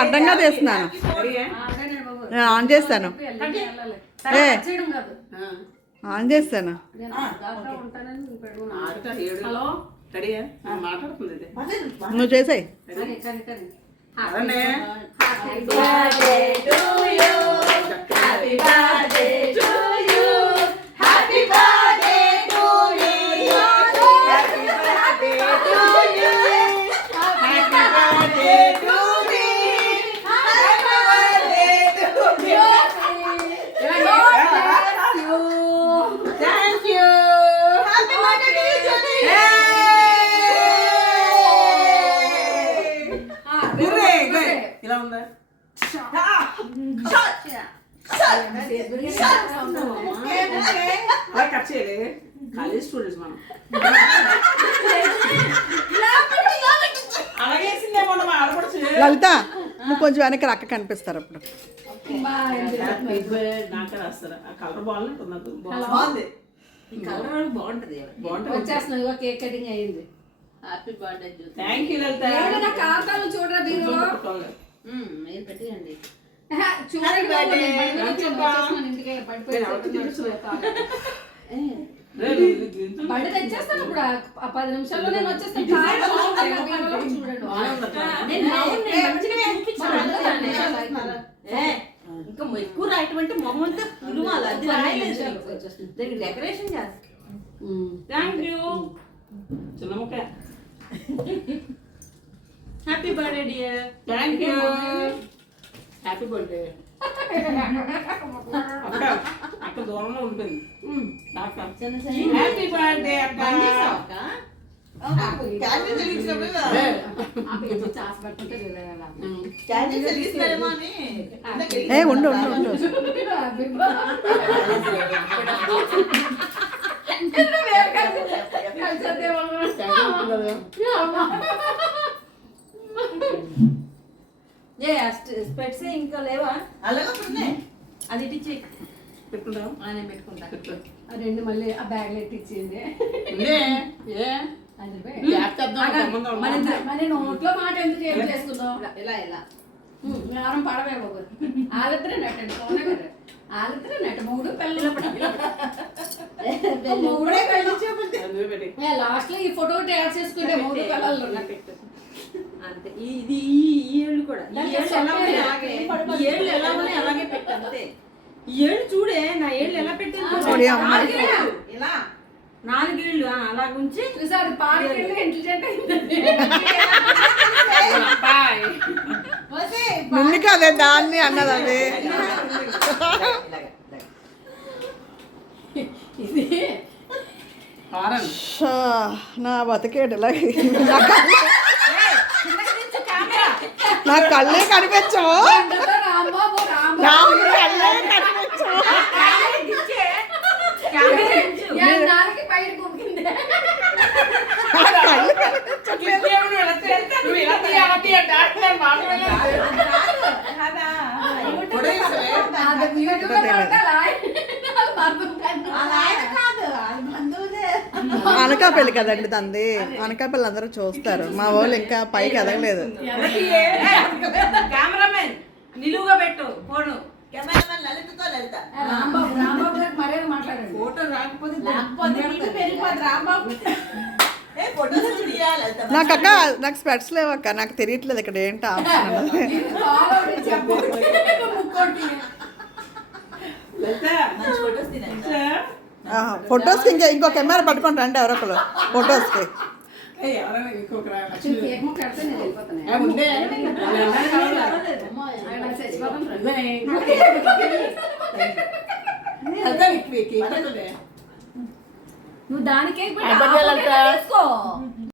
అడ్డంగా తీస్తున్నాను. నేను ఆన్ చేస్తాను. ఆన్ చేస్తాను. హలో? రెడీయా మాట్లాడుతుంది ఇది నువ్వు చేసాయి. అదనే థ్యాంక్ ఇలా ఉందా? అలా కట్ చేయలే. కాలేజ్ స్టూడెంట్స్ మనం. అలాగే వేసిందేమో మా ఆడపడుచు. లలిత నువ్వు కొంచెం వెనక్కి రక్క కనిపిస్తారు అప్పుడు. నాకే రాస్తారా? ఆ కలర్ బాగుంటుంది నాకు. బాగుంది. కలర్ బాగుంటది బాగుంటుంది. వచ్చేస్తున్నావు ఇగో కేక్ కటింగ్ అయ్యింది happy birthday thank you Lalitha. ఏమైనా కాకాలు చూడరా మీరు మీరు పెట్టేయండి. బండి తెచ్చేస్తాను ఇప్పుడు పది నిమిషాల్లో నేను వచ్చేస్తాను. చూడండి ఇంకా ఎక్కువ రాయటం అంటే మొహం అంతా పులుమాలి అది రాయలేదు. దానికి డెకరేషన్ చేస్తా. థ్యాంక్ యూ చిన్న ముక్క happy birthday dear thank you happy birthday అక్క? అక్క దూరంలో ఉంటుంది హ్యాపీ బర్త్డే అక్క చూడాలి. ఏ ఉండు ఉండు ఉండు. స్పెట్స్ ఇంకా లేవా? అది ఇచ్చి పెట్టుకుంటాం నేను పెట్టుకుంటా. ఆ రెండు మళ్ళీ ఆ బ్యాగ్లో ఎట్టిచ్చింది మన నోట్లో మాట ఎందుకు ఏం చేసుకుందాం? ఇలా ఇలా ఎవరం పడవే బాబు వాళ్ళిద్దరే కదా వాళ్ళిద్దరే నట్ట మూడు పిల్లలు మూడే పెట్టి లాస్ట్లో ఈ ఫోటో యాడ్ చేసుకుంటే మూడు పిల్లలు. అంతే ఇది ఈ ఏళ్ళు కూడా ఈ ఏళ్ళు ఎలా ఉన్నాయి అలాగే. ఈ ఏళ్ళు ఎలా ఉన్నాయి అలాగే పెట్టు అంతే ఈ ఏళ్ళు చూడే నా ఏళ్ళు ఎలా పెట్టాను. నాలుగేళ్ళు. అలా ఉంచి చూసారు పార్కెళ్ళు ఇంటెలిజెంట్ అయింది బాయ్ నిన్ను కాదే దాన్ని అది. హారన్. షా, నా బతికేడు నా కళ్ళే కనిపించవు యా, నాలుగు పైన కుమ్మింది నా కళ్ళు కనిపించట్లేదు నువ్వు ఇలా తీయ, అలా తీయ అంటే నేను మాట్లాడలేదు. అది యూట్యూబ్లో పెట్టాలా? మర్మం కన్నా. అనకాపల్లి కదండి తంది. అనకాపల్లి అందరూ చూస్తారు. మా వాళ్ళు ఇంకా పైకి ఎదగలేదు. కెమెరామెన్ నిలువుగా పెట్టు ఫోను. రాంబాబు రాంబాబు గారికి మర్యాద మాట్లాడండి. ఫోటో రాకపోతే నాకు అక్క నాకు స్పెట్స్ లేవు అక్క నాకు తెలియట్లేదు ఇక్కడ ఏంటి ఫొటోస్కి ఇంకా ఇంకో కెమెరా పట్టుకొని రండి ఎవరో ఒకరు ఫొటోస్కి. నువ్వు దాని కేక్ అబ్బా, లలిత. తీసుకో.